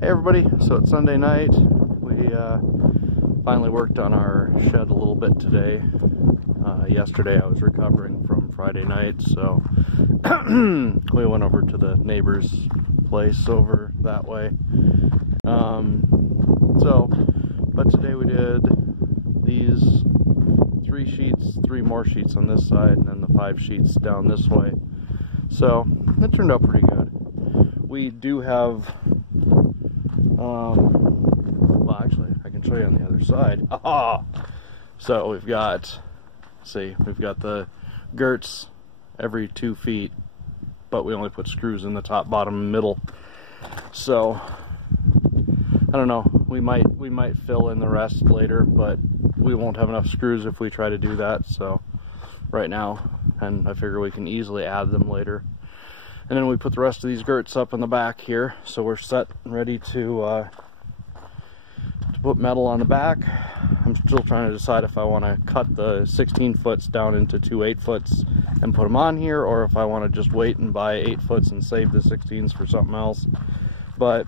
Hey everybody, so it's Sunday night. We finally worked on our shed a little bit today. Yesterday I was recovering from Friday night, so we went over to the neighbor's place over that way. But today we did these 3 sheets, 3 more sheets on this side, and then the 5 sheets down this way. So it turned out pretty good. We do have well, actually, I can show you on the other side. Aha! So we've got, we've got the girts every 2 feet, but we only put screws in the top, bottom, and middle. So I don't know. We might fill in the rest later, but we won't have enough screws if we try to do that. So right now, and I figure we can easily add them later. And then we put the rest of these girts up in the back here, so we're set and ready to put metal on the back. I'm still trying to decide if I want to cut the 16 foots down into 2 8-foots and put them on here, or if I want to just wait and buy 8-foots and save the 16s for something else. But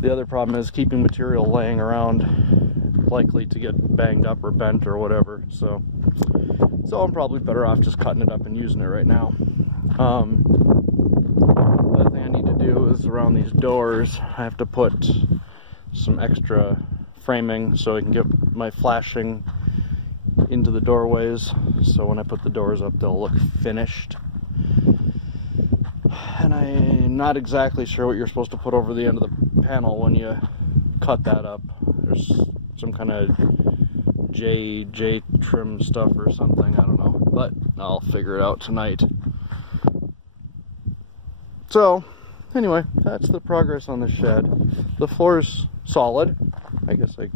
the other problem is keeping material laying around, likely to get banged up or bent or whatever. So I'm probably better off just cutting it up and using it right now. The other thing I need to do is around these doors, I have to put some extra framing so I can get my flashing into the doorways, so when I put the doors up they'll look finished. And I'm not exactly sure what you're supposed to put over the end of the panel when you cut that up. There's some kind of J trim stuff or something, I don't know, but I'll figure it out tonight. So anyway, that's the progress on the shed. The floor's solid. I guess I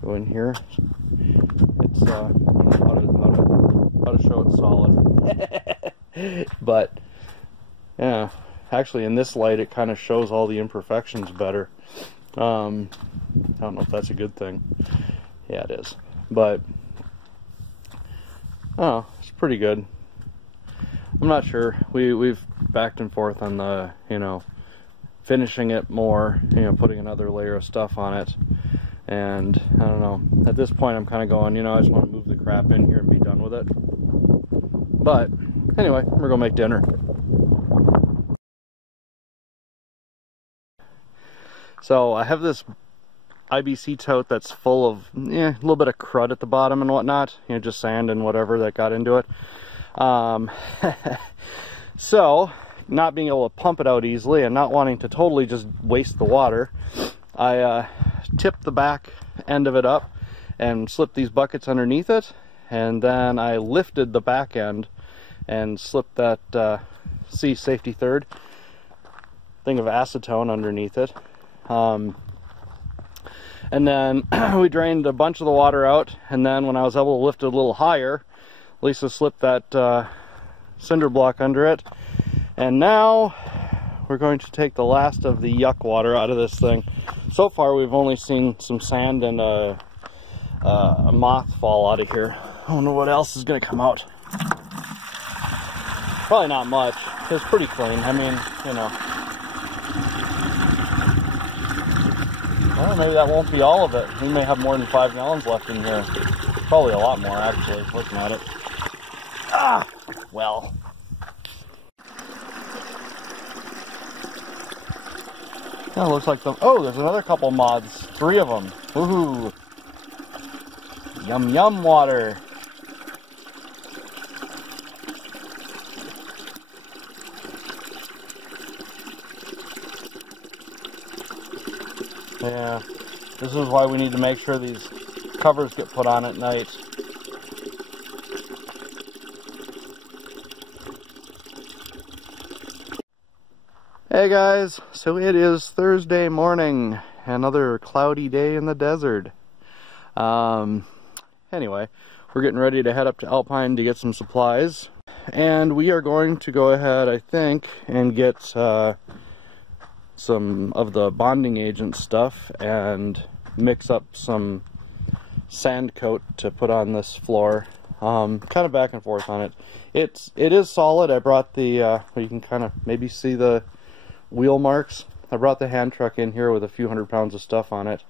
go in here. It's how to show it's solid. But yeah, actually in this light it kind of shows all the imperfections better. I don't know if that's a good thing. Yeah, it is. But oh, it's pretty good. I'm not sure. We've backed and forth on the, finishing it more, putting another layer of stuff on it. And I don't know. At this point I'm kind of going, I just want to move the crap in here and be done with it. But anyway, we're going to make dinner. So I have this IBC tote that's full of a little bit of crud at the bottom and whatnot, just sand and whatever that got into it. So not being able to pump it out easily and not wanting to totally just waste the water, I tipped the back end of it up and slipped these buckets underneath it, and then I lifted the back end and slipped that safety third thing of acetone underneath it. And then we drained a bunch of the water out, and then when I was able to lift it a little higher, Lisa slipped that cinder block under it, and now we're going to take the last of the yuck water out of this thing. So far we've only seen some sand and a moth fall out of here. I wonder what else is going to come out. Probably not much. It's pretty clean. I mean, well, maybe that won't be all of it. We may have more than 5 gallons left in here. Probably a lot more, actually, looking at it. Ah, well. Yeah, looks like oh, there's another couple moths. 3 of them. Woohoo! Yum yum water. Yeah, this is why we need to make sure these covers get put on at night. Hey guys, so it is Thursday morning, another cloudy day in the desert. Anyway, we're getting ready to head up to Alpine to get some supplies, and we are going to go ahead, I think, and get some of the bonding agent stuff and mix up some sand coat to put on this floor. Kind of back and forth on it. It is solid. I brought the you can kind of maybe see the wheel marks I brought the hand truck in here with a few 100 pounds of stuff on it,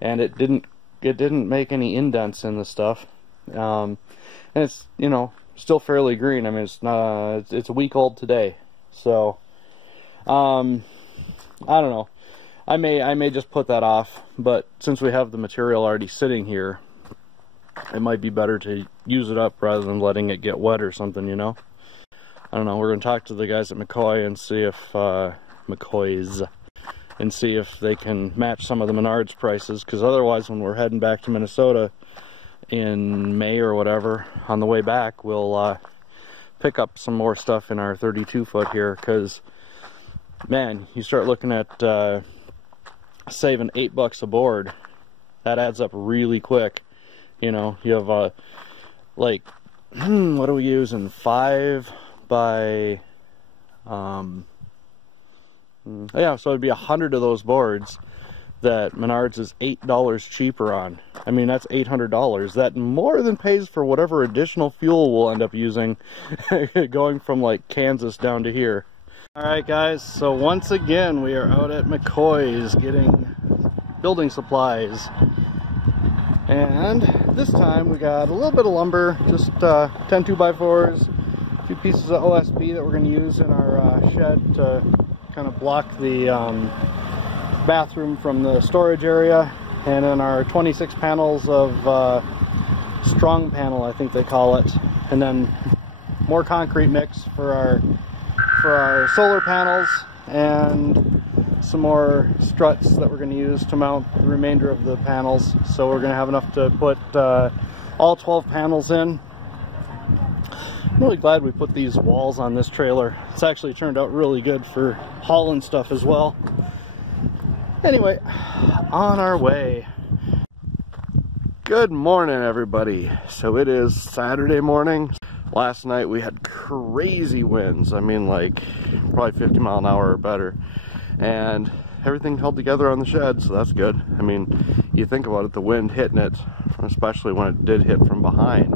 and it didn't make any indents in the stuff. And it's, you know, still fairly green. I mean, it's not, it's a week old today. So I don't know. I may just put that off, but since we have the material already sitting here, it might be better to use it up rather than letting it get wet or something, you know. I don't know. We're going to talk to the guys at McCoy and see if McCoy's and see if they can match some of the Menards prices, because otherwise when we're heading back to Minnesota in May or whatever, on the way back we'll pick up some more stuff in our 32 foot here, because man, you start looking at saving $8 a board, that adds up really quick. You know, you have like what are we using, 5 by yeah, so it'd be 100 of those boards that Menards is $8 cheaper on. I mean, that's $800. That more than pays for whatever additional fuel we'll end up using going from like Kansas down to here. Alright guys, so once again we are out at McCoy's getting building supplies. And this time we got a little bit of lumber, just 10 2x4s, a few pieces of OSB that we're going to use in our shed to kind of block the bathroom from the storage area, and then our 26 panels of strong panel, I think they call it, and then more concrete mix for our solar panels, and some more struts that we're going to use to mount the remainder of the panels. So we're going to have enough to put all 12 panels in. I'm really glad we put these walls on this trailer. It's actually turned out really good for hauling stuff as well. Anyway, on our way. Good morning, everybody. So it is Saturday morning. Last night we had crazy winds. I mean, like probably 50 mile an hour or better. And everything held together on the shed, so that's good. I mean, you think about it, the wind hitting it, especially when it did hit from behind,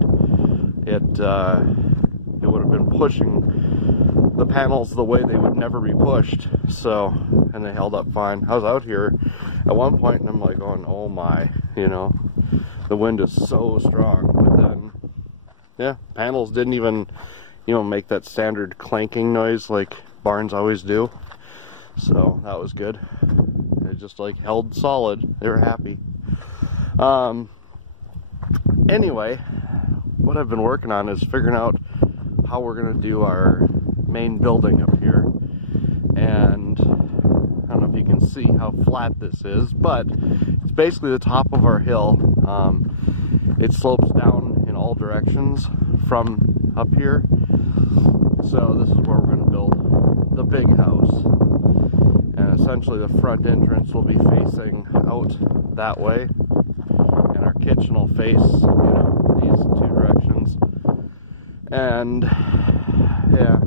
it would have been pushing the panels the way they would never be pushed. So, and they held up fine. I was out here at one point and I'm like going, oh my, you know, the wind is so strong. But then, yeah, panels didn't even, you know, make that standard clanking noise like barns always do. So that was good. It just like held solid. They were happy. Anyway, what I've been working on is figuring out how we're gonna do our main building up here. And I don't know if you can see how flat this is, but it's basically the top of our hill. It slopes down in all directions from up here. So this is where we're gonna build the big house. And essentially the front entrance will be facing out that way, and our kitchen will face, you know, these two directions. And yeah,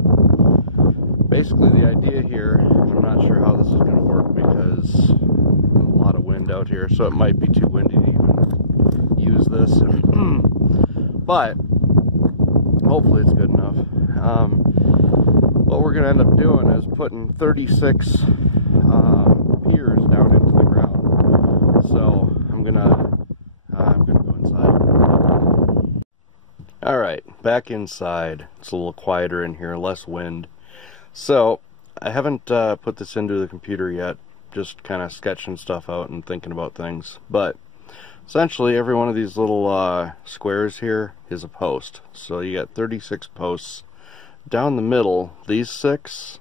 basically the idea here, and I'm not sure how this is going to work because there's a lot of wind out here, so it might be too windy to even use this. But hopefully it's good enough. What we're going to end up doing is putting 36 piers down into the ground. So I'm gonna go inside. All right, back inside. It's a little quieter in here, less wind. So I haven't put this into the computer yet. Just kind of sketching stuff out and thinking about things. But essentially, every one of these little squares here is a post. So you got 36 posts. Down the middle, these 6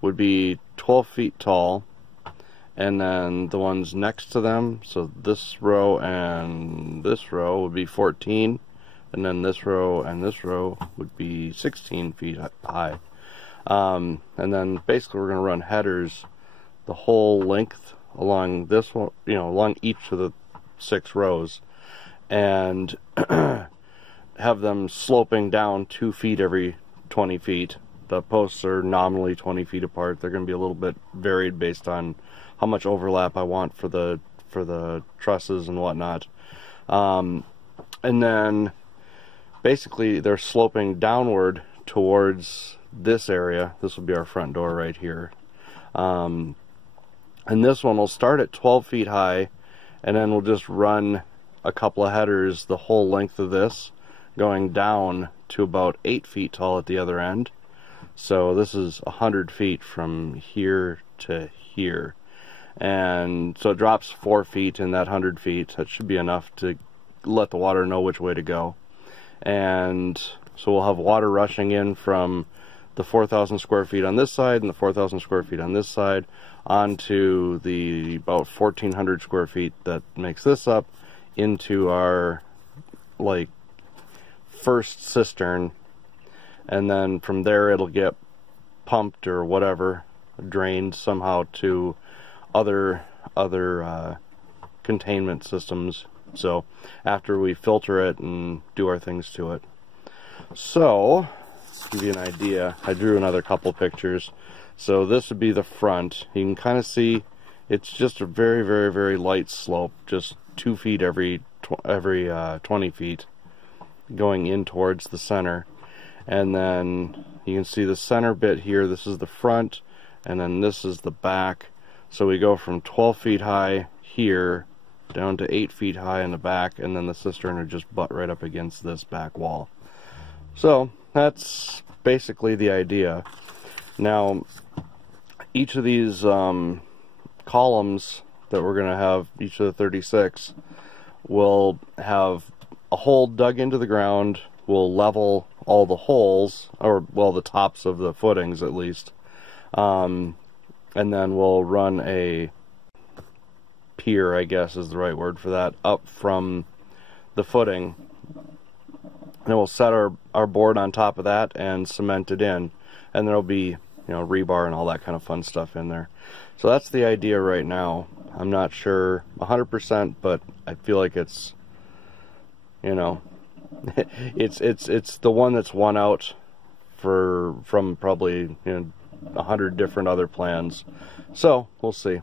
would be 12 feet tall, and then the ones next to them, so this row and this row would be 14, and then this row and this row would be 16 feet high. And then basically we're going to run headers the whole length along this one, you know, along each of the 6 rows, and have them sloping down 2 feet every 20 feet. The posts are nominally 20 feet apart. They're going to be a little bit varied based on how much overlap I want for the trusses and whatnot. And then basically they're sloping downward towards this area. This will be our front door right here. And this one will start at 12 feet high, and then we'll just run a couple of headers the whole length of this, going down to about 8 feet tall at the other end. So this is 100 feet from here to here. And so it drops 4 feet in that 100 feet. That should be enough to let the water know which way to go. And so we'll have water rushing in from the 4,000 square feet on this side and the 4,000 square feet on this side onto the about 1,400 square feet that makes this up into our like first cistern, and then from there it'll get pumped or whatever, drained somehow to other containment systems. So after we filter it and do our things to it. So to give you an idea, I drew another couple pictures. So this would be the front. You can kind of see it's just a very, very, very light slope, just 2 feet every 20 feet going in towards the center. And then you can see the center bit here. This is the front, and then this is the back. So we go from 12 feet high here down to 8 feet high in the back, and then the cistern would just butt right up against this back wall. So that's basically the idea. Now, each of these columns that we're going to have, each of the 36, will have a hole dug into the ground. We'll level all the holes, or well, the tops of the footings at least, and then we'll run a pier, I guess is the right word for that, up from the footing. And we'll set our board on top of that and cement it in, and there'll be, you know, rebar and all that kind of fun stuff in there. So that's the idea right now. I'm not sure 100%, but I feel like it's, you know, it's the one that's won out from probably, you know, 100 different other plans. So we'll see.